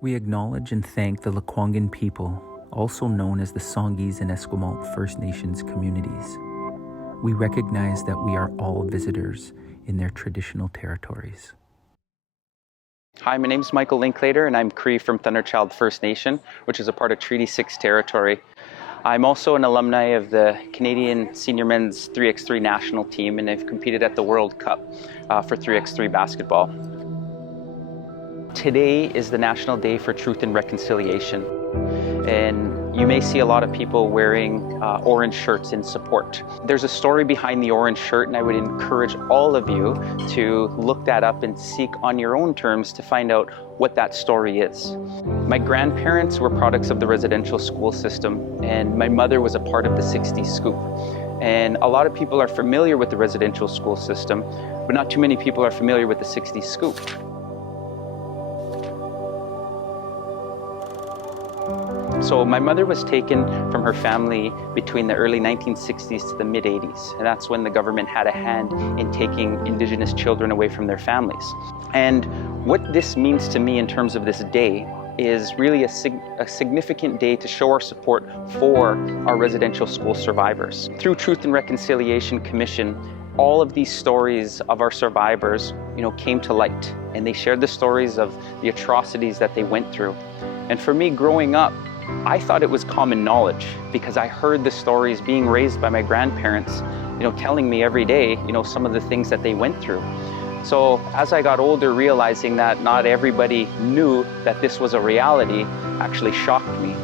We acknowledge and thank the Lekwungen people, also known as the Songhees and Esquimalt First Nations communities. We recognize that we are all visitors in their traditional territories. Hi, my name is Michael Linklater, and I'm Cree from Thunderchild First Nation, which is a part of Treaty 6 territory. I'm also an alumni of the Canadian Senior Men's 3x3 national team, and I've competed at the World Cup for 3x3 basketball. Today is the National Day for Truth and Reconciliation, and you may see a lot of people wearing orange shirts in support. There's a story behind the orange shirt, and I would encourage all of you to look that up and seek on your own terms to find out what that story is. My grandparents were products of the residential school system, and my mother was a part of the 60s scoop. And a lot of people are familiar with the residential school system, but not too many people are familiar with the 60s scoop. So my mother was taken from her family between the early 1960s to the mid-80s, and that's when the government had a hand in taking Indigenous children away from their families. And what this means to me in terms of this day is really a significant day to show our support for our residential school survivors. Through Truth and Reconciliation Commission, all of these stories of our survivors, came to light, and they shared the stories of the atrocities that they went through. And for me, growing up, I thought it was common knowledge because I heard the stories being raised by my grandparents, telling me every day, some of the things that they went through. So as I got older, realizing that not everybody knew that this was a reality actually shocked me.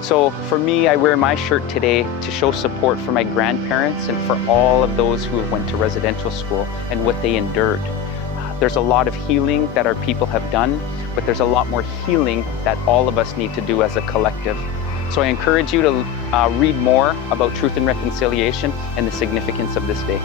So for me, I wear my shirt today to show support for my grandparents and for all of those who went to residential school and what they endured. There's a lot of healing that our people have done, but there's a lot more healing that all of us need to do as a collective. So I encourage you to read more about Truth and Reconciliation and the significance of this day.